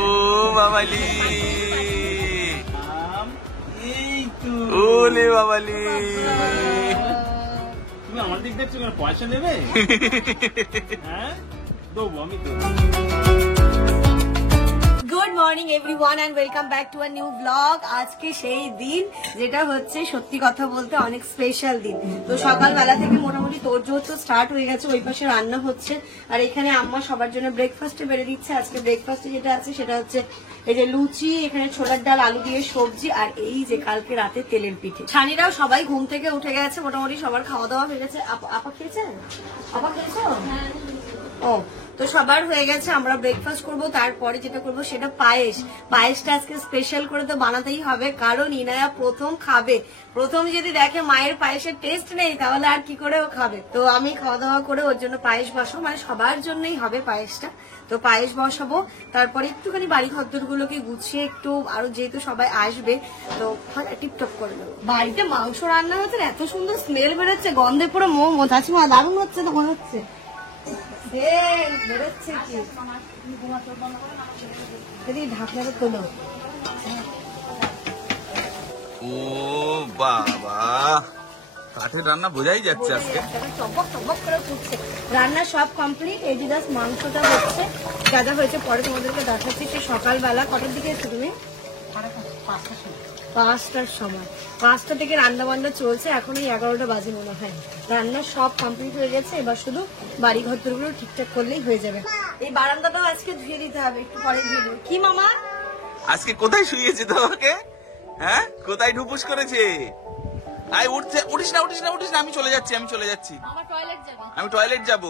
ও বাবালি, ওলে বাবালি, তুমি আমার দিক দেখছো পয়সা নেবে? হ্যাঁ দেবো, আমি দেবো। Good morning everyone and welcome back to a new blog. আজকে সেই দিন যেটা হচ্ছে সত্যি কথা বলতে অনেক স্পেশাল দিন। তো সকালবেলা থেকে মোটামুটি তোড়জোড় তো স্টার্ট হয়ে গেছে, ওই পাশে রান্না হচ্ছে আর এখানে আম্মা সবার জন্য ব্রেকফাস্টে বেড়ে দিচ্ছে। আজকে ব্রেকফাস্টে যেটা আছে সেটা হচ্ছে এই যে লুচি, এখানে ছোলার ডাল, আলু দিয়ে সবজি, আর এই যে কালকে রাতে তেলের পিঠে। ছানিরাও সবাই ঘুম থেকে উঠে গেছে, মোটামুটি সবার খাওয়া দাওয়া হয়ে গেছে। আপা খেয়েছেন? আপা খেয়েছো? ও তো সবার হয়ে গেছে। আমরা ব্রেকফাস্ট করব, তারপরে যেটা করব সেটা পায়েস। পায়েসটা আজকে স্পেশাল করে তো বানাতেই হবে, কারণ ইনায়া প্রথম খাবে। প্রথম যদি দেখে মায়ের পায়েসের টেস্ট নেই তাহলে আর কি করে ও খাবে। তো আমি খাওয়া দাওয়া করে ওর জন্য পায়েস বসাবো, মানে সবার জন্যই হবে পায়েসটা। তো পায়েস বসাবো, তারপরে একটুখানি বাড়ি ঘরদোর গুলোকে গুছিয়ে একটু আরো, যেহেতু সবাই আসবে তো টিপটপ করে দেবো। বাড়িতে মাংস রান্না হচ্ছে, এত সুন্দর স্মেল বেরোচ্ছে, গন্ধে পুরো মোমো চাচিমা দারুণ হচ্ছে তো মনে হচ্ছে। ঢাকনাটা তোলো। ও বাবা, কাঠের রান্না বোঝাই যাচ্ছে আজকে। টপক টপক করে ফুটছে, রান্না সব কমপ্লিট। এই যে জাস্ট মাংসটা হচ্ছে, যা যা হয়েছে পরে তোমাদেরকে দেখাচ্ছি। সে সকালবেলা কটার দিকে এসছো তুমি? 5টার সময়। 5টা থেকে রান্না বান্না চলছে, এখন এই 11টা বাজে মনে হয়। রান্না সব কমপ্লিট হয়ে গেছে, এবার শুধু বাড়ি ঘরগুলো ঠিকঠাক করলেই হয়ে যাবে। এই বারান্দাটাও আজকে ধুয়ে দিতে হবে, একটু পরে ধুয়ে দেবো। কি মামা আজকে কোথায় শুয়েছে তোমাকে? হ্যাঁ, কোথায় ঢুপুস করেছে? আয় উঠছে, উঠিস না উঠিস না উঠিস না, আমি চলে যাচ্ছি, আমি চলে যাচ্ছি, আমি টয়লেট যাব।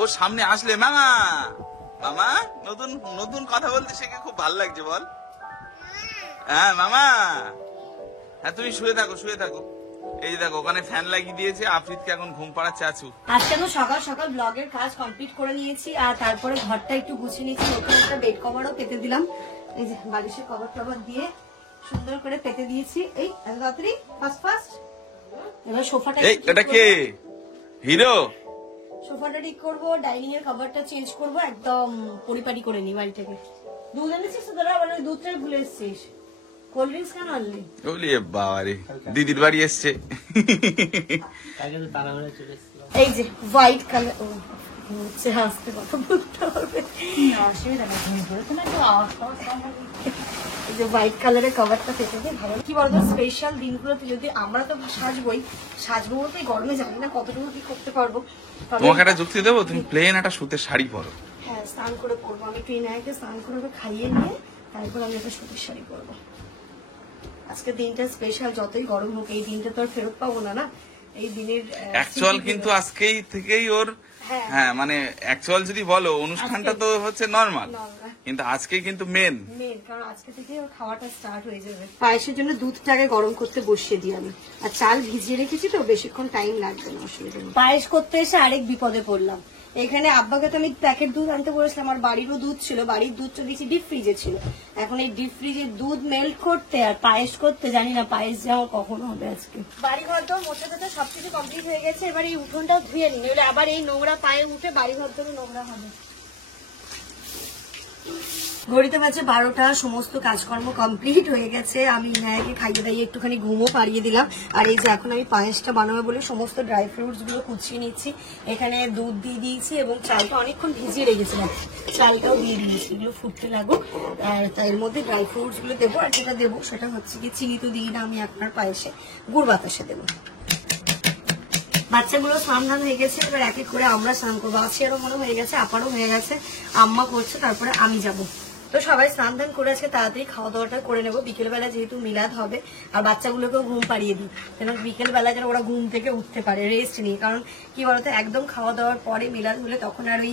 ও সামনে আসলে মামা মামা, নতুন নতুন কথা বলতে শিখে খুব ভালো লাগছে, বল। হ্যাঁ মামা, হ্যাঁ তুমি শুয়ে থাকো, শুয়ে থাকো। এই যে দেখো ওখানে ফ্যান লাগিয়ে দিয়েছে, আফ্রিদকে এখন ঘুম পাড়াচ্ছে আছু। আজকে আমি সকাল সকাল ব্লগের কাজ কমপ্লিট করে নিয়েছি, আর তারপরে ঘরটা একটু গুছিয়ে নিয়েছি। ওখানে একটা বেড কভারও পেতে দিলাম, এই যে বালিশের কভার টভার দিয়ে সুন্দর করে পেতে দিয়েছি। এই এত তাড়াতাড়ি ফাস্ট ফাস্ট। এবার সোফাটা, এই এটা কে? হিরো? সোফাটা ঠিক করবো, ডাইনিং এর কভারটা চেঞ্জ করবো, একদম পরিপাটি করে নি বাড়ি থেকে। দুধ এনেছিস তো তোরা? মানে দুধটা ভুলে এসছিস। কোল্ড ড্রিঙ্কস কেন আনলি? বলি বাবা রে, দিদির বাড়ি এসছে। এই যে হোয়াইট কালার, হচ্ছে হাসতে কথা বলতে হবে, এই যে হোয়াইট কালারের কভারটা পেতে দিয়ে ভালো। কি বলতো, স্পেশাল দিনগুলোতে যদি আমরা তো সাজবো বলতে গরমে জানি না কতটুকু কি করতে পারবো। তোমাকে একটা যুক্তি দেবো, তুমি প্লেন একটা সুতির শাড়ি পরো। হ্যাঁ, স্নান করে পরবো আমি, ট্রেনে স্নান করে খাইয়ে নিয়ে তারপর আমি একটা সুতির শাড়ি পরবো। আজকে দিনটা স্পেশাল, যতই গরম হোক এই দিনটা তো আর ফেরত পাবো না। না, এই দিনের অ্যাকচুয়াল কিন্তু আজকেই থেকেই ওর, হ্যাঁ মানে অ্যাকচুয়াল যদি বলো অনুষ্ঠানটা তো হচ্ছে নর্মাল, কিন্তু আজকে কিন্তু মেন, কারণ আজকে থেকে ওর খাওয়াটা স্টার্ট হয়ে যাবে। পায়েসের জন্য দুধটাকে গরম করতে বসিয়ে দিই আমি, আর চাল ভিজিয়ে রেখেছি তো বেশিক্ষণ টাইম লাগবে না অসুবিধা নেই। পায়েস করতে এসে আরেক বিপদে পড়লাম। এখানে আব্বাকে তো আমি প্যাকেট দুধ আনতে বলেছিলাম, আমার বাড়িরও দুধ ছিল, বাড়ির দুধটা দিয়েছি ডিপ ফ্রিজে ছিল। এখন এই ডিপ ফ্রিজে দুধ মেল্ট করতে আর পায়েস করতে জানি না পায়েস যাওয়া কখনো হবে। আজকে বাড়ি ঘর তো মোছা টোছা সবকিছু কমপ্লিট হয়ে গেছে, এবার এই উঠোনটাও ধুয়ে নিই, নইলে আবার এই নোংরা পায়ে উঠে বাড়ি ঘর তো নোংরা হবে। ঘড়িতে বাজে 12টা, সমস্ত কাজকর্ম কমপ্লিট হয়ে গেছে। আমি ইনায়াকে খাইয়ে দাইয়ে একটুখানি ঘুমও পাড়িয়ে দিলাম। আর এই যে এখন আমি পায়েসটা বানাবো বলে সমস্ত ড্রাই ফ্রুটস গুলো কুচিয়ে নিচ্ছি। এখানে দুধ দিয়ে দিয়েছি এবং চালটা অনেকক্ষণ ভিজিয়ে রেখেছিলাম, চালটাও দিয়ে দিয়েছি, এগুলো ফুটতে লাগুক। আর এর মধ্যে ড্রাই ফ্রুটস গুলো দেবো, আর যেটা দেবো সেটা হচ্ছে কি, চিনি তো দিই না আমি আপনার পায়েসে, গুড় বাতাসে দেবো। বাচ্চাগুলো স্নান ধান হয়ে গেছে, এবার এক এক করে আমরা স্নান করবো। আসিয়ারও মনে হয়ে গেছে, আপারও হয়ে গেছে, আম্মা করছে, তারপরে আমি যাবো। তো সবাই স্নান ধান করে আজকে তাড়াতাড়ি খাওয়া দাওয়াটা করে নেবো। বিকেলবেলা যেহেতু মিলাদ হবে, আর বাচ্চাগুলোকেও ঘুম পাড়িয়ে দিই, কেন বিকেলবেলা যেন ওরা ঘুম থেকে উঠতে পারে রেস্ট নিয়ে। কারণ কি বলতো, একদম খাওয়া দাওয়ার পরে মিলাদ হলে তখন আর ওই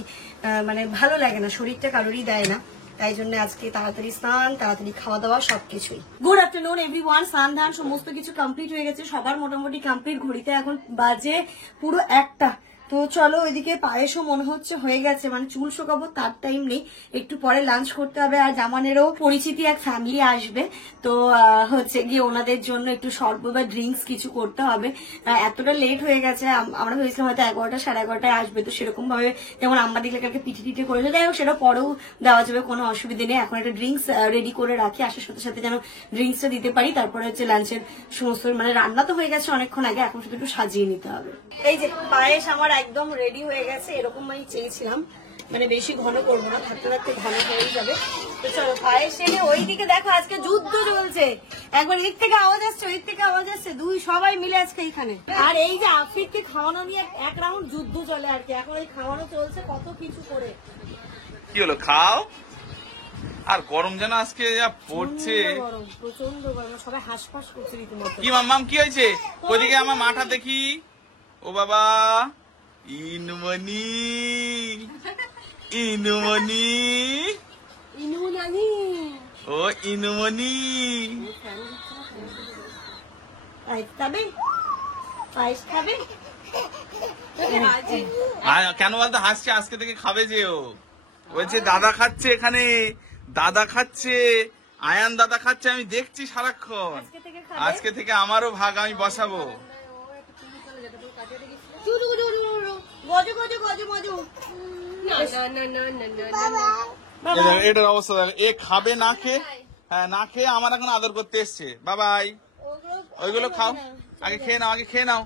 মানে ভালো লাগে না, শরীরটা ক্যালোরি দেয় না। তাই জন্য আজকে তাড়াতাড়ি স্নান, তাড়াতাড়ি খাওয়া দাওয়া সবকিছুই। Good afternoon everyone. স্নান ধান সমস্ত কিছু কমপ্লিট হয়ে গেছে, সবার মোটামুটি কমপ্লিট। ঘড়িতে এখন বাজে পুরো 1টা। তো চলো ওইদিকে পায়েসও মনে হচ্ছে হয়ে গেছে, মানে চুল শোকাবো তার টাইম নেই, একটু পরে লাঞ্চ করতে হবে। আর জামানেরও পরিচিতি এক ফ্যামিলি আসবে, তো হচ্ছে গিয়ে ওনাদের জন্য একটু শরবত বা ড্রিঙ্কস কিছু করতে হবে। এতটা লেট হয়ে গেছে, আমরা ভেবেছিলাম হয়তো 11টা সাড়ে 11টায় আসবে, তো সেরকম ভাবে যেমন আমরা দেখলে কালকে পিঠে টিঠে করেছে, যাই হোক সেটা পরেও দেওয়া যাবে, কোনো অসুবিধা নেই। এখন একটা ড্রিঙ্কস রেডি করে রাখি, আসার সাথে সাথে যেন ড্রিঙ্কসটা দিতে পারি। তারপরে হচ্ছে লাঞ্চের সমস্ত মানে রান্না তো হয়ে গেছে অনেকক্ষণ আগে, এখন শুধু একটু সাজিয়ে নিতে হবে। এই যে পায়েস আমার একদম রেডি হয়ে গেছে, এরকম আমি চেয়েছিলাম, মানে বেশি ঘন করবো না, থাকতে থাকতে ঘন হয়ে যাবে। তো চলো পায়েস এনে, ওইদিকে দেখো আজকে যুদ্ধ চলছে, একবার এদিক থেকে আওয়াজ আসছে ওইদিক থেকে আওয়াজ আসছে, সবাই মিলে আজকে এইখানে। আর এই যে আফিককে খাওয়ানো নিয়ে এক রাউন্ড যুদ্ধ চলে আর কি, এখন এই খাওয়ানো চলছে কত কিছু করে। কি হলো, খাও। আর গরম যেন আজকে যা পড়ছে, প্রচন্ড গরম, সবাই হাঁসফাঁস করছে রীতিমতো। কি মাম্মাম কি হয়েছে? ওইদিকে আমার মাঠা দেখি। ও বাবা, ইনুমনি ইনুমনি ও ইনুমনি, পায়েস খাবে কেন বলতো হাসছে? আজকে থেকে খাবে যে ও বলছে দাদা খাচ্ছে, এখানে দাদা খাচ্ছে, আয়ান দাদা খাচ্ছে, আমি দেখছি সারাক্ষণ। আজকে থেকে আমারও ভাগ আমি বসাবো। এটার অবস্থা এ খাবে না খেয়ে, হ্যাঁ না খেয়ে আমার এখন আদর করতে এসছে। বাবাই, ওইগুলো খাও, আগে খেয়ে নাও, আগে খেয়ে নাও,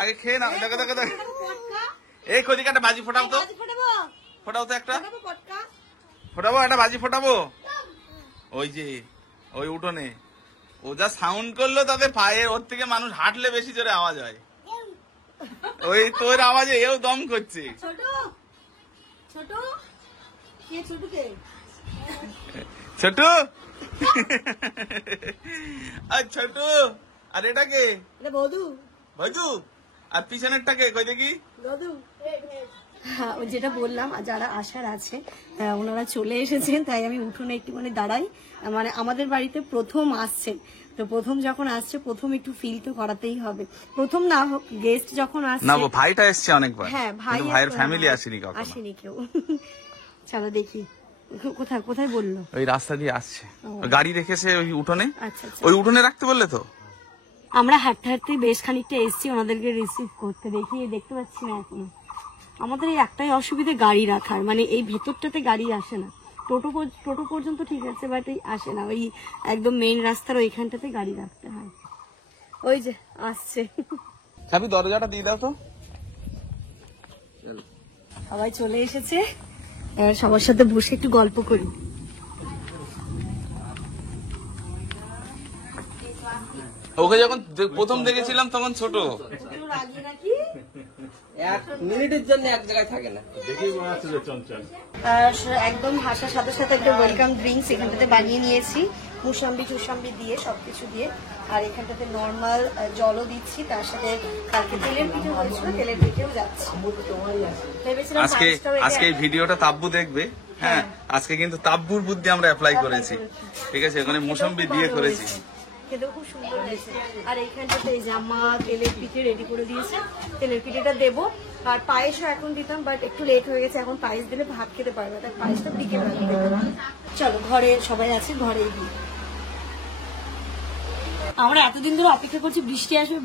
আগে খেয়ে নাও। দেখো দেখো দেখো, এই কদিকে একটা বাজি ফোটাও তো, ফোটাও তো একটা, ফোটাবো একটা বাজি ফোটাবো। ওই যে ওই উঠোনে ও যা সাউন্ড করলো, তাতে পায়ে ওর থেকে মানুষ হাঁটলে বেশি জোরে আওয়াজ হয়। ওই তোর আওয়াজে এও দম করছে। ছোট আর ছোট, আর এটা কে? বধু। আর পিছনেরটাকে কই দেখি? হ্যাঁ, যেটা বললাম যারা আসার আছে ওনারা চলে এসেছেন, তাই আমি উঠোনে একটু মানে দাঁড়াই, মানে আমাদের বাড়িতে প্রথম আসছেন, তো প্রথম যখন আসছে প্রথম একটু ফিল তো করাতেই হবে। প্রথম না হোক, গেস্ট যখন আসছে। না, ভাইটা এসছে অনেকবার। হ্যাঁ, ভাইয়ের ফ্যামিলি আসেনি কেউ। চলো দেখি কোথায় কোথায় বললো, ওই রাস্তা দিয়ে আসছে, গাড়ি রেখেছে ওই উঠোনে। আচ্ছা, ওই উঠোনে রাখতে বললে তো। আমরা হাঁটতে হাঁটতে বেশ খানিকটা এসছি ওনাদেরকে রিসিভ করতে, দেখতে পাচ্ছি না এখনো। আমাদের এই একটাই অসুবিধা গাড়ি রাখার, মানে এই ভেতরটাতে গাড়ি আসে না, টোটো পর্যন্ত ঠিক আছে, বাট এই আসে না, ওই একদম মেইন রাস্তার ওইখানটাতে গাড়ি রাখতে হয়। ওই যে আসছে, চাবি দরজাটা দিয়ে দাও তো। সবাই চলে এসেছে, সবার সাথে বসে একটু গল্প করি। ওকে যখন প্রথম দেখেছিলাম তখন ছোট, এক মিনিটের জন্য এক জায়গায় থাকে না, একদম হাসার সাথে সাথে একটা ওয়েলকাম ড্রিঙ্কস এখানটাতে বানিয়ে নিয়েছি, মুসাম্বি টুসাম্বি দিয়ে সবকিছু দিয়ে, আর এখানটাতে নর্মাল জলও দিচ্ছি, তার সাথে কালকে তেলের পিঠে হয়েছিল, তেলের পিঠেও যাচ্ছে। আজকে এই ভিডিওটা তাব্বু দেখবে। হ্যাঁ, আজকে কিন্তু তাব্বুর বুদ্ধি আমরা অ্যাপ্লাই করেছি, ঠিক আছে, ওখানে মুসাম্বি দিয়ে করেছি, খেতেও খুব সুন্দর হয়েছে। আর এইখানটাতে জামা তেলের পিঠে রেডি করে দিয়েছে, তেলের পিঠেটা দেবো, আর পায়েসও এখন দিতাম, বাট একটু লেট হয়ে গেছে, এখন পায়েস দিলে ভাত খেতে পারবে, তাই পায়েসটা বিকেলে দিতে। চলো ঘরে সবাই আছে, ঘরেই দিই। আমরা এতদিন ধরে অপেক্ষা করছি বৃষ্টি আসবে,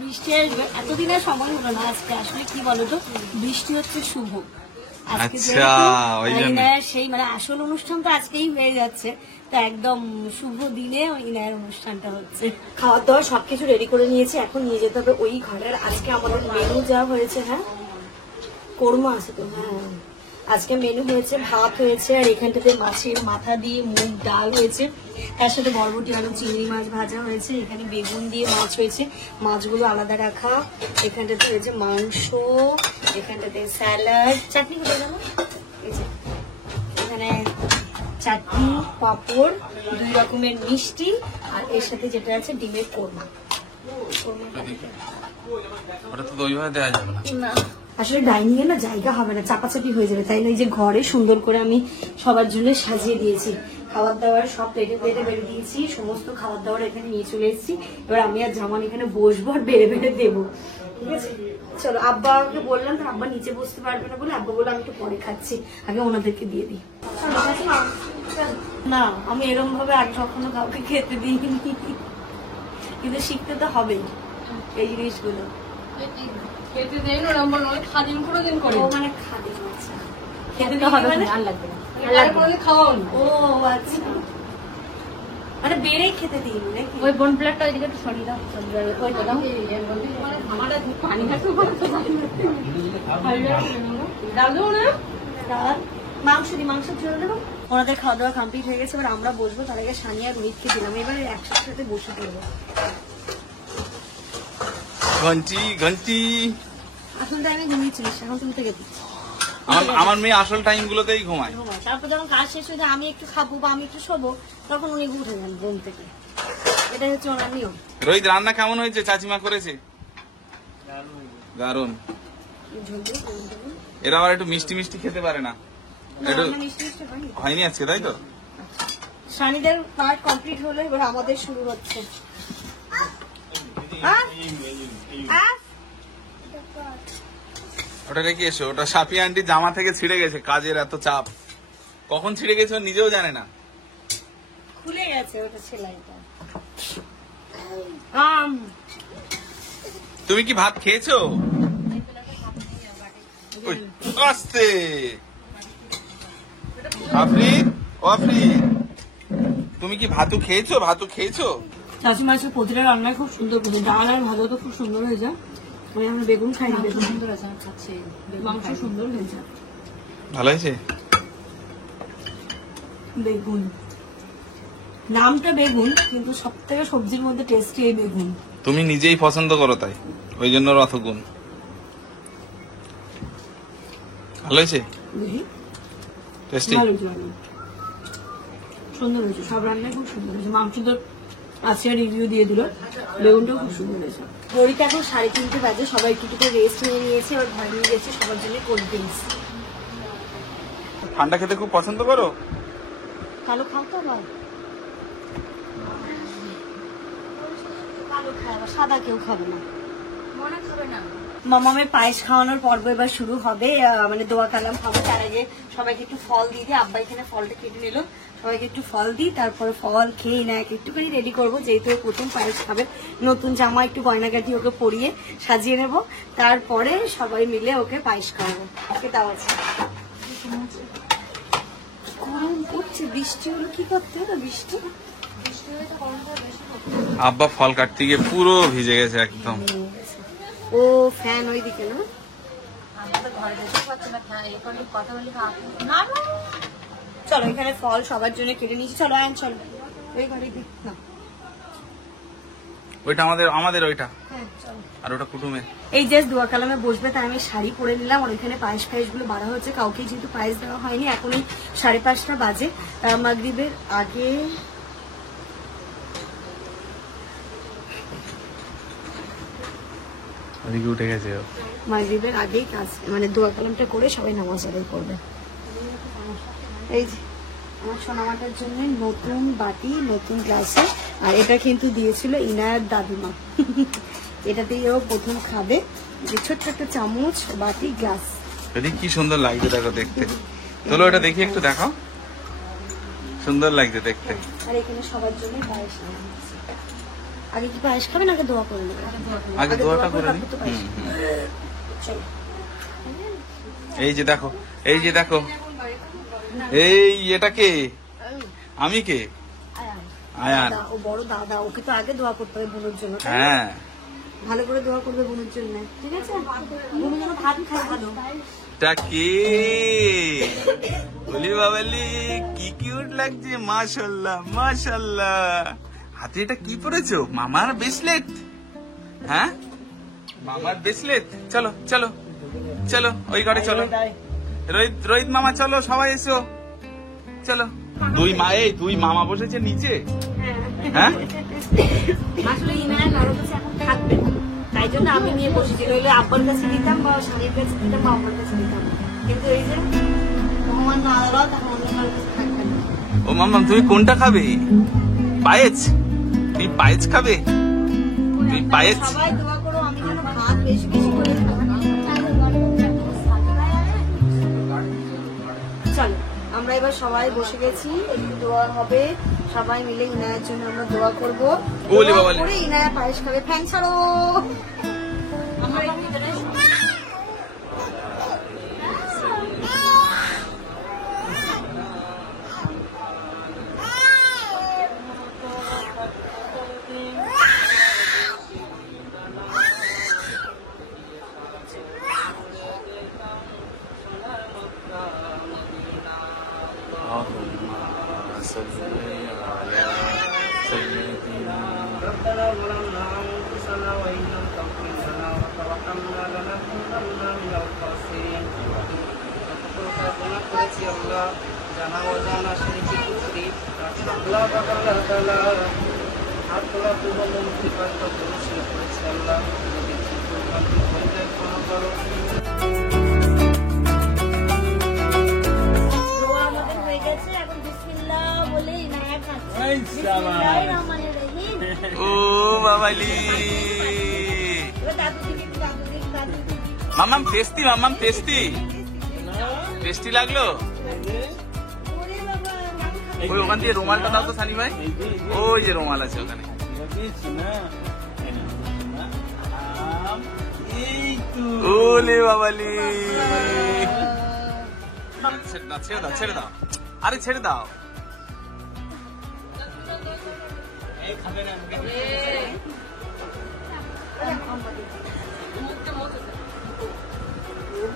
এতদিন আর সময় হলো না। আজকে আসলে কি বলতো, বৃষ্টি হচ্ছে শুভ, সেই মানে আসল অনুষ্ঠান তো আজকেই হয়ে যাচ্ছে, তো একদম শুভ দিনে ওই ইনায়ের অনুষ্ঠানটা হচ্ছে। খাওয়া দাওয়া সবকিছু রেডি করে নিয়েছি, এখন নিয়ে যেতে হবে ওই ঘরের। আজকে আমাদের মেনু যা হয়েছে, হ্যাঁ কোরমা আছে তো, হ্যাঁ আজকে মেনু হয়েছে, ভাত হয়েছে, আর এখানটাতে মাছের মাথা দিয়ে মুগ ডাল হয়েছে, তার সাথে বরবটি আলু চিংড়ি মাছ ভাজা হয়েছে, এখানে বেগুন দিয়ে মাছ হয়েছে, মাছগুলো আলাদা রাখা, এখানটাতে হয়েছে মাংস, এখানটাতে স্যালাড, চাটনি কোথায় গেল, এখানে চাটনি, পাঁপড়, 2 রকমের মিষ্টি, আর এর সাথে যেটা আছে ডিমের কোরমা। না আসলে ডাইনিং এ না জায়গা হবে না, চাপাচাপি হয়ে যাবে, তাই না এই যে ঘরে সুন্দর করে আমি সবার জন্য সাজিয়ে দিয়েছি, খাবার দাবার সব প্লেটে প্লেটে বেড়ে দিয়েছি, সমস্ত খাবার দাবার এখানে নিয়ে চলে এসেছি। এবার আমি আর জামান এখানে বসবো আর বেড়ে বেড়ে দেবো, ঠিক আছে। চলো, আব্বাকে বললাম তো আব্বা নিচে বসতে পারবে না বলে আব্বা বলে আমি একটু পরে খাচ্ছি, আগে ওনাদেরকে দিয়ে দিই। না, আমি এরকম ভাবে আগে কখনো কাউকে খেতে দিইনি, কিন্তু শিখতে তো হবেই এই জিনিসগুলো। খেতে দেন ওরকম বলো, খাদিম করে দিন করে। ও মানে খাদিম, আচ্ছা। খেতে তো হবে না, আর লাগবে না। আর করে খাওয়াও না। ও আচ্ছা, মানে বেড়েই খেতে দিইনি নাকি? ওই বোন প্লেটটা ওইদিকে একটু সরিয়ে দাও। ওইটা দাও। আমার পানি খাতে পারে তো ডাল দেবো না? ডাল, মাংস দিই, মাংসের ঝোল দেবো। ওনাদের খাওয়া দাওয়া কমপ্লিট হয়ে গেছে, এবার আমরা বসবো। তার আগে সানিয়া আর রোহিতকে দিলাম, এবারে একসাথে বসে পড়বো। ঘন্টি ঘন্টি। আসল টাইমে ঘুমিয়েছিলিস, এখন তুমি থেকে দিচ্ছি। আমার মেয়ে আসল টাইম গুলোতেই ঘুমায়। তারপর যখন কাজ শেষ হয়ে যায়, আমি একটু খাবো বা আমি একটু শোবো, তখন উনি উঠে যান ঘুম থেকে। এটাই হচ্ছে ওনার নিয়ম। রোহিত, রান্না কেমন হয়েছে? চাচিমা করেছে? দারুন। ঝোল দিয়ে করে দেবো। এরা আবার একটু মিষ্টি মিষ্টি খেতে পারে না, না, একটু আমরা মিষ্টি মিষ্টি হয়নি। হয়নি আজকে, তাই তো? সানিদের পার্ট কমপ্লিট হলো, এবার আমাদের শুরু হচ্ছে। ওটা রেখে এসো, ওটা সাফি আন্টি জামা থেকে ছিঁড়ে গেছে, কাজের এত চাপ। কখন ছিঁড়ে গেছে ও নিজেও জানে না। খুলে গেছে ওটা সেলাইটা। তুমি কি ভাত খেয়েছো? ওই, আস্তে। আফরিন, ও আফরিন, তুমি কি ভাতু খেয়েছো? ভাতু খেয়েছো? চাচি মাছের প্রতিটা রান্নায় খুব সুন্দর করছে, ডাল আর ভাজা তো খুব সুন্দর হয়েছে। মানে আমরা বেগুন খাই না, বেগুন সুন্দর আছে, আমি খাচ্ছি। মাংস সুন্দর হয়েছে। ভালো হয়েছে? বেগুন, নামটা বেগুন, কিন্তু সব থেকে সবজির মধ্যে টেস্টি এই বেগুন। তুমি নিজেই পছন্দ করো তাই, ওই জন্য রথগুণ। ভালো হয়েছে? বুঝি টেস্টি? ভালো হয়েছে, ভালো। সুন্দর হয়েছে, সব রান্নায় খুব সুন্দর হয়েছে। মাংস তো আজকে রিভিউ দিয়ে দিল, বেগুনটাও খুব সুন্দর হয়েছে। ঘড়িতে এখন 3:30 বাজে, সবাই একটু একটু রেস্ট নিয়ে নিয়েছে, এবার ঘরে নিয়ে গেছে সবার জন্য কোল্ড ড্রিঙ্কস। ঠান্ডা খেতে খুব পছন্দ করো? কালো খাও তো আবার, কালো খাও, আবার সাদা কেউ খাবে না। মনে খাবে না। মামামের পায়েস খাওয়ানোর পর্ব এবার শুরু হবে, মানে দোয়া কালাম হবে। তার আগে সবাইকে একটু ফল দিয়ে দিই, আব্বা এখানে ফলটা কেটে নিল, সবাইকে একটু ফল দিই, তারপরে ফল খেয়ে না একটুখানি রেডি করবো, যেহেতু ও প্রথম পায়েস খাবে। নতুন জামা একটু গয়নাগাটি ওকে পরিয়ে সাজিয়ে নেব, তারপরে সবাই মিলে ওকে পায়েস খাওয়াবো। ওকে দাও আছে, গরম করছে, বৃষ্টি হলো, কি করতে হবে বৃষ্টি? আব্বা ফল কাটতে গিয়ে পুরো ভিজে গেছে একদম। ও ফ্যান ওইদিকে না? আমি তো ঘরে যেতে পারছি না, এই করে কথা বলি না। চলো, এখানে ফল সবার জন্য কেটে নিয়েছি, চলো আয়ন চলো ওই ঘরে দিক না। ওইটা আমাদের ওইটা, হ্যাঁ চলো। আর ওটা কুটুমে। এই জাস্ট দোয়া কালামে বসবে, তাই আমি শাড়ি পরে নিলাম। আর ওইখানে পায়েস গুলো বাড়া হচ্ছে, কাউকে যেহেতু পায়েস দেওয়া হয়নি, এখন এই 5:30 বাজে, মাগরিবের আগে। ওদিকে উঠে গেছে ও। মাগরিবের আগেই কাজ, মানে দোয়া কালামটা করে সবাই নামাজ আদায় করবে। এই যে আমার সোনামাটার জন্য নতুন বাটি, নতুন গ্লাসে, আর এটা কিন্তু দিয়েছিল ইনায়ার দাদিমা। এটাতেই ও প্রথম খাবে। যে ছোট্ট একটা চামচ, বাটি, গ্লাস। এদিকে কি সুন্দর লাগছে দেখো দেখতে। চলো এটা দেখি, একটু দেখাও, সুন্দর লাগছে দেখতে। আর এখানে সবার জন্য পায়েস নেওয়া হয়েছে। আগে কি পায়েস খাবেন, আগে দোয়া করে নেবেন? আগে দোয়াটা করে তারপর তো দিই। পায়েস। চলো। এই যে দেখো, এই যে দেখো, এই এটা কে? আমি কে? আয়ান। দাদা, ও বড় দাদা, ওকে তো আগে দোয়া করতে হবে বোনের জন্য, তাই না? হ্যাঁ, ভালো করে দোয়া করবে বোনের জন্য, ঠিক আছে? বোনের জন্য ভাত খাই ভালো। এটা কে? বলি বাবালি, কি কিউট লাগছে, মাশাআল্লাহ মাশাআল্লাহ। হাতে এটা কি পরেছো? মামার ব্রেসলেট? হ্যাঁ, মামার ব্রেসলেট। চলো চলো চলো, ওই ঘরে চলো। রোহিত মামা চলো, সবাই এসো, চলো। দুই মামা বসেছে নিচে। হ্যাঁ, আসলে ইনায়া কারোর কাছে এখন থাকবে না, তাই জন্য আমি নিয়ে বসেছি। নইলে আব্বার কাছে দিতাম বা স্বামীর কাছে দিতাম বা আমার কাছে দিতাম, কিন্তু এই যে আমার না আলাদা, তখন অন্য কারোর কাছে থাকবে না। ও মামা, তুমি কোনটা খাবে? পায়েস? তুমি পায়েস খাবে? তুমি পায়েস? সবাই দোয়া করো আমি যেন ভাত বেশি বেশি করে খাই। চলো আমরা এবার সবাই বসে গেছি, একটু দোয়া হবে, সবাই মিলে ইনায়ের জন্য আমরা দোয়া করবো। ওলে দোয়া বাবা লে। করে ইনায়া পায়েস খাবে। ফ্যান ছাড়ো। আমরা ربنا ظلمنا أنفسنا وإن لم تغفر لنا وترحمنا لنكونن من الخاسرين গুনাহ করেছি আল্লাহ, জানা অজানা শিরকি কুফরি আল্লাহ আল্লাহ তাআলা হাত তোলা পূর্ববর্তী কষ্ট করেছি আল্লাহ, যদি পরিমাণ হয়ে যায় ক্ষমা করো। দোয়া আমাদের হয়ে গেছে, এখন বিসমিল্লাহ বলে ইনায়া খাচ্ছে। এই শাবাশ। বিসমিল্লাহির রহমানির রহিম। ও বাবালি। এবার দাদু দিকে, দাদু দিকে, দাদু দিকে। মামাম টেস্টি, মামাম টেস্টি, টেস্টি লাগলো। ওরে বাবা, নাম ওই ওখান থেকে রুমালটা দাও তো সানি ভাই, ওই যে রুমাল আছে ওখানে। ওলে বাবালি। ছেড়ে দাও, ছেড়ে দাও, আরে ছেড়ে দাও।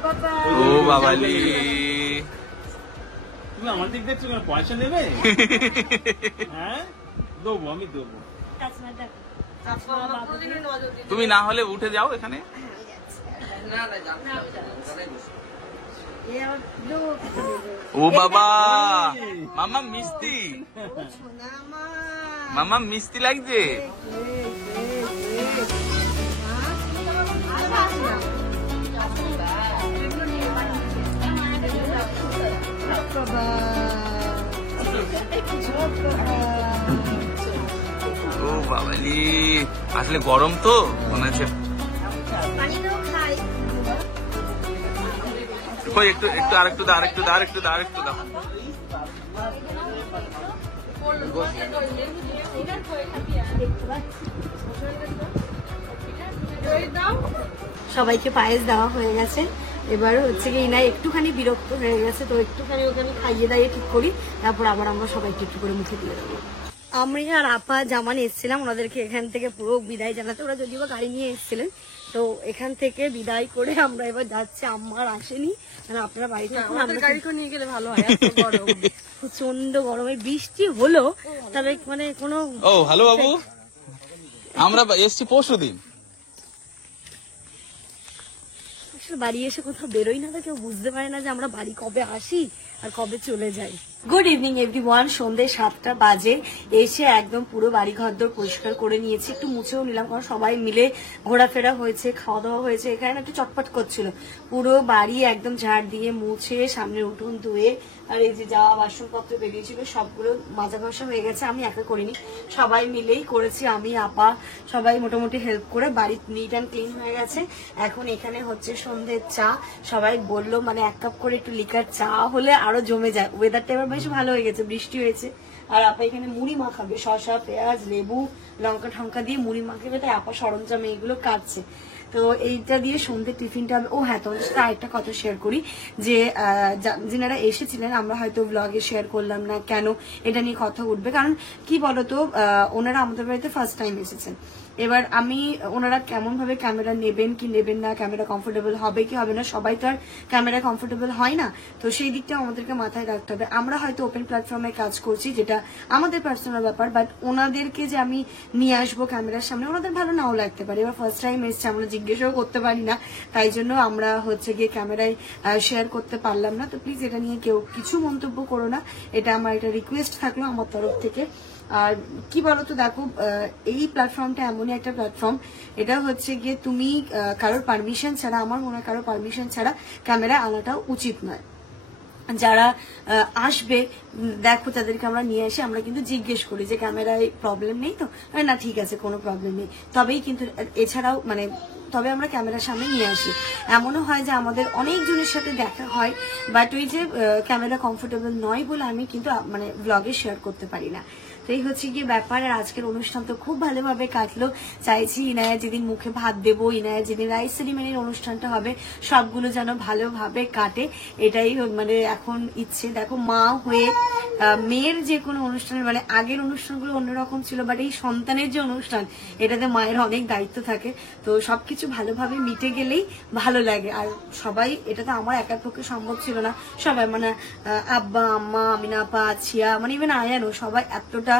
বাবা। ও বাবালি। তুমি আমার দিক দেখছো কেন? পয়সা নেবে? হ্যাঁ দেবো, আমি দেবো। কাছনা দেখো। কাছনা বাবু দিকে। তুমি না হলে উঠে যাও এখানে। না না যান না, ওখানে বসো। এ আমার লোক করে দেবে। ও বাবা, মামা মিষ্টি, ও সোনা মা। মামা মিষ্টি লাগছে। ও বাবালি, আসলে গরম তো মনে হচ্ছে। কই একটু একটু আরেকটু দাও, আরেকটু দাও, আরেকটু দাও, আরেকটু দাও। সবাইকে পায়েস দেওয়া হয়ে গেছে, এবার হচ্ছে কি না একটুখানি বিরক্ত হয়ে গেছে, তো একটুখানি ওখানে খাইয়ে দাইয়ে ঠিক করি, তারপর আবার আমরা সবাইকে একটু করে মুখে দিয়ে দেবো। আমি আর আপা জামান এসেছিলাম ওনাদেরকে এখান থেকে পুরো বিদায় জানাতে, ওরা যদিও বা গাড়ি নিয়ে এসেছিলেন, তো এখান থেকে বিদায় করে আমরা এবার যাচ্ছি। আমার আসেনি, মানে আপনারা বাড়িতে গাড়ি করে নিয়ে গেলে ভালো হয়, প্রচন্ড গরমে বৃষ্টি হলো, তবে মানে কোনো ও হ্যালো বাবু, আমরা এসছি পরশুদিন। বাড়ি এসে কোথাও বেরোই না তো কেউ বুঝতে পারে না যে আমরা বাড়ি কবে আসি আর কবে চলে যাই। গুড ইভিনিং এভরিওয়ান, সন্ধ্যে 7টা বাজে। এসে একদম পুরো বাড়ি ঘরদোর পরিষ্কার করে নিয়েছি, একটু মুছেও নিলাম, কারণ সবাই মিলে ঘোরাফেরা হয়েছে, খাওয়া দাওয়া হয়েছে, এখানে একটু চটপট করছিল। পুরো বাড়ি একদম ঝাড় দিয়ে মুছে, সামনের উঠোন ধুয়ে, আর এই যে যাওয়া বাসনপত্র বেরিয়েছিল সবগুলো মাজা ঘষা হয়ে গেছে। আমি একা করিনি, সবাই মিলেই করেছি, আমি আপা সবাই মোটামুটি হেল্প করে বাড়ি নিট অ্যান্ড ক্লিন হয়ে গেছে। এখন এখানে হচ্ছে সন্ধ্যের চা, সবাই বললো মানে 1 কাপ করে একটু লিকার চা হলে আরো জমে যায়। ওয়েদারটা এবার বেশ ভালো হয়ে গেছে, বৃষ্টি হয়েছে। আর আপা এখানে মুড়ি মাখাবে, শসা পেঁয়াজ লেবু লঙ্কা ঠঙ্কা দিয়ে মুড়ি মাখাবে, তাই আপা সরঞ্জাম এইগুলো কাটছে। তো এইটা দিয়ে সন্ধ্যে টিফিনটা হবে। ও হ্যাঁ, তোমাদের সাথে আরেকটা কথা শেয়ার করি, যে যিনারা এসেছিলেন আমরা হয়তো ব্লগে শেয়ার করলাম না, কেন এটা নিয়ে কথা উঠবে, কারণ কি বলতো ওনারা আমাদের বাড়িতে ফার্স্ট টাইম এসেছেন। এবার আমি ওনারা কেমন ভাবে ক্যামেরা নেবেন কি নেবেন না, ক্যামেরা কমফোর্টেবল হবে কি হবে না, সবাই তো আর ক্যামেরা কমফোর্টেবল হয় না, তো সেই দিকটা আমাদেরকে মাথায় রাখতে হবে। আমরা হয়তো ওপেন প্ল্যাটফর্মে কাজ করছি, যেটা আমাদের পার্সোনাল ব্যাপার, বাট ওনাদেরকে যে আমি নিয়ে আসবো ক্যামেরার সামনে, ওনাদের ভালো নাও লাগতে পারে। এবার ফার্স্ট টাইম এসছে, আমরা জিজ্ঞেসও করতে পারি না, তাই জন্য আমরা হচ্ছে গিয়ে ক্যামেরায় শেয়ার করতে পারলাম না। তো প্লিজ এটা নিয়ে কেউ কিছু মন্তব্য করো না, এটা আমার একটা রিকোয়েস্ট থাকলো আমার তরফ থেকে। আর কি বলতো দেখো, এই প্ল্যাটফর্মটা এমনই একটা প্ল্যাটফর্ম, এটা হচ্ছে গিয়ে তুমি কারোর পারমিশন ছাড়া, আমার মনে হয় কারোর পারমিশন ছাড়া ক্যামেরা আনাটাও উচিত নয়। যারা আসবে দেখো তাদেরকে আমরা নিয়ে আসি, আমরা কিন্তু জিজ্ঞেস করি যে ক্যামেরায় প্রবলেম নেই তো, না ঠিক আছে কোনো প্রবলেম নেই, তবেই কিন্তু এছাড়াও মানে তবে আমরা ক্যামেরার সামনে নিয়ে আসি। এমনও হয় যে আমাদের অনেকজনের সাথে দেখা হয়, বাট ওই যে ক্যামেরা কমফোর্টেবল নয় বলে আমি কিন্তু মানে ব্লগে শেয়ার করতে পারি না। তো এই হচ্ছে গিয়ে ব্যাপার। আর আজকের অনুষ্ঠান তো খুব ভালোভাবে কাটলো। চাইছি ইনায়া যেদিন মুখে ভাত দেবো, ইনায়া যেদিন রাইস সেরিমনির অনুষ্ঠানটা হবে, সবগুলো যেন ভালোভাবে কাটে, এটাই মানে এখন ইচ্ছে। দেখো মা হয়ে মেয়ের যে কোনো অনুষ্ঠানের মানে আগের অনুষ্ঠানগুলো অন্যরকম ছিল, বাট এই সন্তানের যে অনুষ্ঠান এটাতে মায়ের অনেক দায়িত্ব থাকে। তো সবকিছু ভালোভাবে মিটে গেলেই ভালো লাগে। আর সবাই, এটা তো আমার একার পক্ষে সম্ভব ছিল না, সবাই মানে আব্বা আম্মা আমিনা আপা আছিয়া মানে ইভেন আয়ানও সবাই এতটা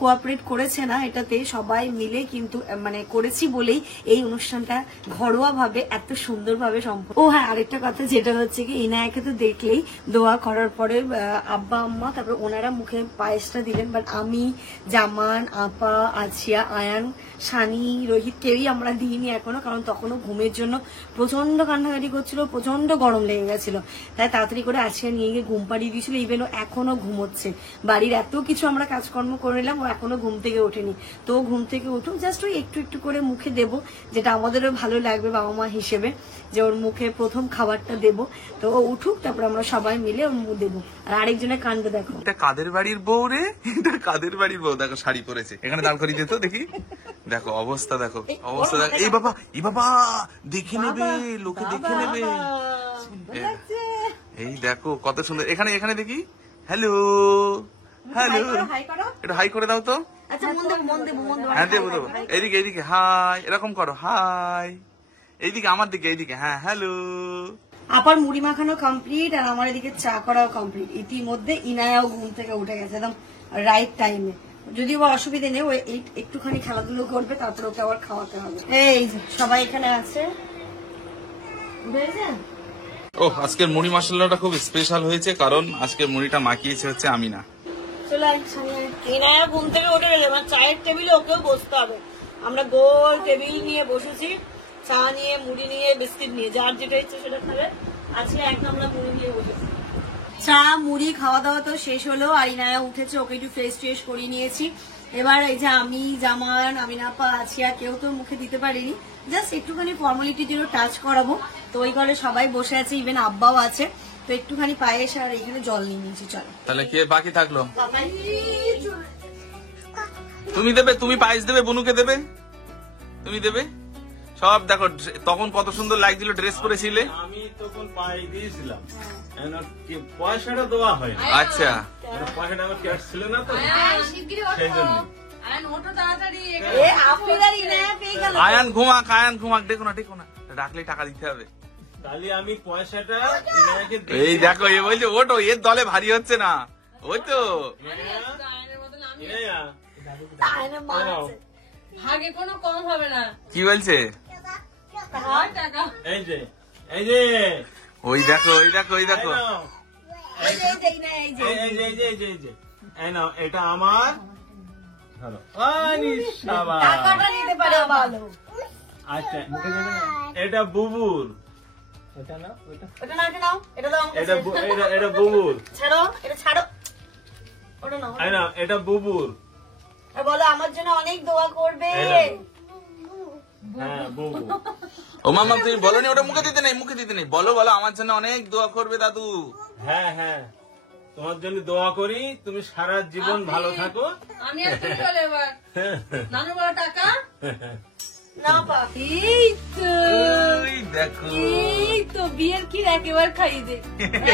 কোঅপারেট করেছে না এটাতে, সবাই মিলে কিন্তু মানে করেছি বলেই এই অনুষ্ঠানটা ঘরোয়া ভাবে এত সুন্দরভাবে সম্পন্ন। ও হ্যাঁ, আরেকটা কথা যেটা হচ্ছে কি ইনায়াকে তো দেখলেই দোয়া করার পরে আব্বা আম্মা তারপর ওনারা মুখে পায়েসটা দিলেন, বাট আমি, জামান, আপা, আছিয়া, আয়ান, সানি, রোহিত কেউই আমরা দিইনি এখনো, কারণ তখনও ঘুমের জন্য প্রচন্ড কান্নাকাটি করছিল, প্রচন্ড গরম লেগে গেছিল, তাই তাড়াতাড়ি করে আছিয়া নিয়ে গিয়ে ঘুম পাড়িয়ে দিয়েছিল। ইভেন ও এখনো ঘুমোচ্ছে, বাড়ির এত কিছু আমরা কাজকর্ম করে নিলাম, ও এখনো ঘুম থেকে ওঠেনি। তো ঘুম থেকে উঠুক, জাস্ট ওই একটু একটু করে মুখে দেবো, যেটা আমাদেরও ভালো লাগবে বাবা মা হিসেবে, যে ওর মুখে প্রথম খাবারটা দেবো। তো ও উঠুক, তারপর আমরা সবাই মিলে ওর মুখ দেবো। আর আরেকজনের কাণ্ড দেখো, এটা কাদের বাড়ির বউ রে, এটা কাদের বাড়ির বউ, দেখো শাড়ি পরেছে, এখানে দাঁড় করিয়ে দিত দেখি, দেখো অবস্থা, দেখো অবস্থা দেখো। এই বাবা দেখে নেবে, লোকে দেখে নেবে। এই দেখো কত সুন্দর, এখানে এখানে দেখি, হ্যালো হ্যালো, একটু হাই করে দাও তো। আচ্ছা মন দেবো, মন দেবো, মন দেবো, হ্যাঁ দেবো দেবো, এইদিকে এইদিকে হাই, এরকম করো হাই, এইদিকে আমার দিকে এইদিকে, হ্যাঁ হ্যালো। আপার মুড়ি মাখানো কমপ্লিট, আর আমার এদিকে চা করাও কমপ্লিট। ইতিমধ্যে ইনায়াও ঘুম থেকে উঠে গেছে একদম রাইট টাইমে, যদিও অসুবিধা নেই, ও একটুখানি খেলাধুলো করবে, তারপর ওকে আবার খাওয়াতে হবে। এই যে সবাই এখানে আছে। ও আজকের মুড়ি মশলাটা খুব স্পেশাল হয়েছে, কারণ আজকের মুড়িটা মাখিয়েছে হচ্ছে আমি না। ইনায়া ঘুম থেকে উঠে গেলে এবার চায়ের টেবিলে ওকেও বসতে হবে। আমরা গোল টেবিল নিয়ে বসেছি, চা নিয়ে, মুড়ি নিয়ে, বিস্কিট নিয়ে, যার যেটা ইচ্ছে সেটা খাবে। আজকে একদম আমরা মুড়ি নিয়ে বসেছি। চা মুড়ি খাওয়া দাওয়া তো শেষ হলো, আর ইনায়া উঠেছে, ওকে একটু ফ্রেশ ট্রেশ করিয়ে নিয়েছি। এবার এই যে আমি, জামান, আমিনাপা, আছিয়া কেউ তো মুখে দিতে পারিনি, জাস্ট একটুখানি ফর্মালিটির জন্য টাচ করাবো। তো ওই ঘরে সবাই বসে আছে, ইভেন আব্বাও আছে, তো একটুখানি পায়েস আর এখানে জল নিয়ে নিয়েছি। চলো তাহলে কে বাকি থাকলো? তুমি দেবে, তুমি পায়েস দেবে, বনুকে দেবে, তুমি দেবে সব। দেখো তখন কত সুন্দর লাগছিল, ড্রেস পরেছিলে। আমি তখন পাই দিয়েছিলাম, পয়সাটা দেওয়া হয় না। আচ্ছা পয়সাটা আমার ক্যাশ ছিল না তো, সেই জন্য। আয়ান ঘুমাক, আয়ান ঘুমাক, দেখো না দেখো না, ডাকলে টাকা দিতে হবে। তাহলে আমি পয়সাটা ইনায়াকে এই দেখো এ বলছে ওটো, এর দলে ভারী হচ্ছে না, ওই তো ইনায়া, ভাগে কোনো কম হবে না। কি বলছে, এই যে এই যে ওই দেখো ওই দেখো ওই দেখো, এই যে এই যে এই যে এই যে এই নাও, এটা আমার। ধরো, শাবাশ। আচ্ছা এটা বুবুর, এটা না ওইটা, এটা না, এটা নাও, এটা দাও আমাকে। এটা বুবুর, ছাড়ো, এটা ছাড়ো, ওটা নাও। এই নাও, এটা বুবুর। আর বলো আমার জন্য অনেক দোয়া করবে। হ্যাঁ বুবু। ও মামা তুমি বলো নি ওটা মুখে দিতে নেই, মুখে দিতে নেই, বলো বলো আমার জন্য অনেক দোয়া করবে দাদু। হ্যাঁ হ্যাঁ, তোমার জন্য দোয়া করি, তুমি সারা জীবন ভালো থাকো। আমি আর কি বলে এবার নানু বড় টাকা না পা, এই তো ওই দেখো, এই তো বিয়ের কি একেবারে খাইয়ে দে,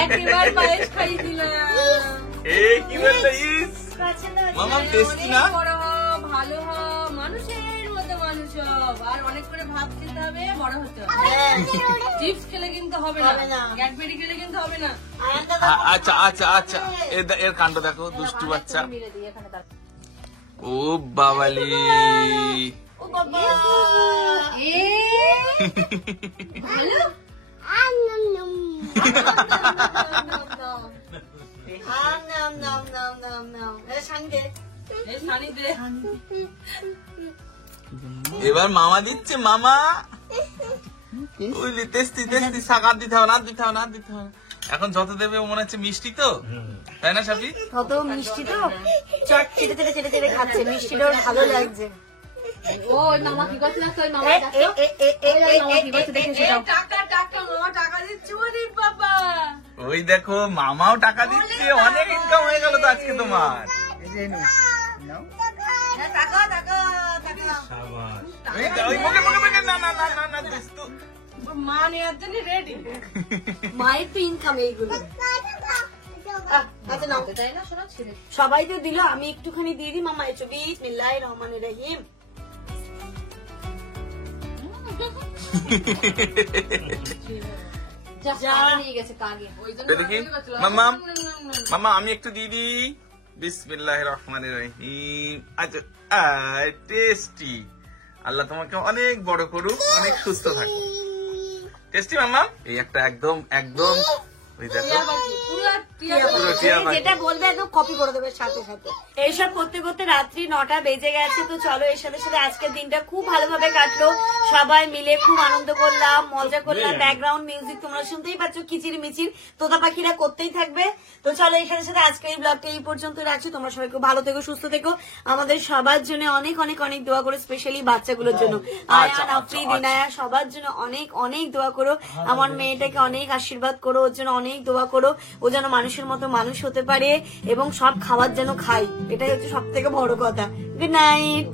একেবারে পায়েস খাইয়ে দিলাম। এই কি বলছে, ইস কাছে না, মামা টেস্টি না, বড় হ, ভালো হ, মানুষের মতো মানুষ হব, আর অনেক করে ভাত খেতে হবে, বড় হতে হবে। চিপস খেলে কিন্তু হবে হবে না। না, ক্যাডবেরি খেলে কিন্তু হবে না। আয়ানটা দাও। আচ্ছা আচ্ছা আচ্ছা, এর কাণ্ড দেখো, দুষ্টু বাচ্চা। মিলে দিই এখানে তার। ও বাবালি, ও বাবা, ভালো নাম নাম নাম নাম নাম, এটা সাঙ্গে। এই শাড়ি দে। এবার মামা দিচ্ছে, মামা বুঝলি, তেস্তি তেস্তি, শাক আর দিতে হবে না, আর দিতে হবে না, আর দিতে হবে না। এখন যত দেবে ও মনে হচ্ছে মিষ্টি তো, তাই না সাপি? কত মিষ্টি তো, চট চেটে চেটে চেটে চেটে খাচ্ছে, মিষ্টিটা ওর ভালো লাগছে। ও ওই মামা কি করছে না, তো ওই মামা এ, দেখো। এ, এ, এ, এ, ওই মামা এ, কি করছে এ, দেখে এ, সেটাও। মামা টাকা দিচ্ছে, ওরে বাবা। ওই দেখো মামাও টাকা দিচ্ছে, অনেক ইনকাম হয়ে গেল তো আজকে তোমার। হ্যাঁ, টাকা টাকা টাকা। সাবাস। ওই মুখে মুখে মুখে, না না না না না দুস্তু। মা নেওয়ার জন্য রেডি। মায়ের তো ইনকাম এইগুলো। আচ্ছা নাও, তাই না শোনা ছেলে। সবাই তো দিল, আমি একটুখানি দিয়ে দিই মামা। এসো, বিসমিল্লাহির রহমানির রহিম। যা যা। কাগে নিয়ে গেছে কাগে। ওই জন্য দেখি কাগে গেছিল। মাম্মা, মাম্মা আমি একটু দিয়ে দিই। বিসমিল্লাহির রহমানির রহিম। আচ্ছা, টেস্টি। আল্লাহ তোমাকে অনেক বড় করুক, অনেক সুস্থ থাকো। টেস্টি মাম্মা। এই একটা একদম একদম ওই দেখো টিয়া পাখি, পুরো টিয়া পাখি। পুরো টিয়া পাখি। যেটা বলবে একদম কপি করে দেবে সাথে সাথে। এইসব করতে করতে রাত্রি 9টা বেজে গেছে। তো চলো, এর সাথে সাথে আজকের দিনটা খুব ভালোভাবে কাটলো, সবাই মিলে খুব আনন্দ করলাম, মজা করলাম। ব্যাকগ্রাউন্ড মিউজিক তোমরা শুনতেই পাচ্ছ, কিচির মিচির তোতা পাখিরা করতেই থাকবে। তো চলো, এর সাথে সাথে আজকের এই ব্লগটা এই পর্যন্ত রাখছি। তোমরা সবাই খুব ভালো থেকো, সুস্থ থেকো। আমাদের সবার জন্য অনেক অনেক অনেক দোয়া করো, স্পেশালি বাচ্চাগুলোর জন্য। আয়ান, আফরিন, ইনায়া, সবার জন্য অনেক অনেক দোয়া করো। আমার মেয়েটাকে অনেক আশীর্বাদ করো, ওর জন্য অনেক দোয়া করো, ও যেন মানুষের মতো মানুষ হতে পারে এবং সব খাবার যেন খাই, এটাই হচ্ছে সব থেকে বড় কথা। Good night.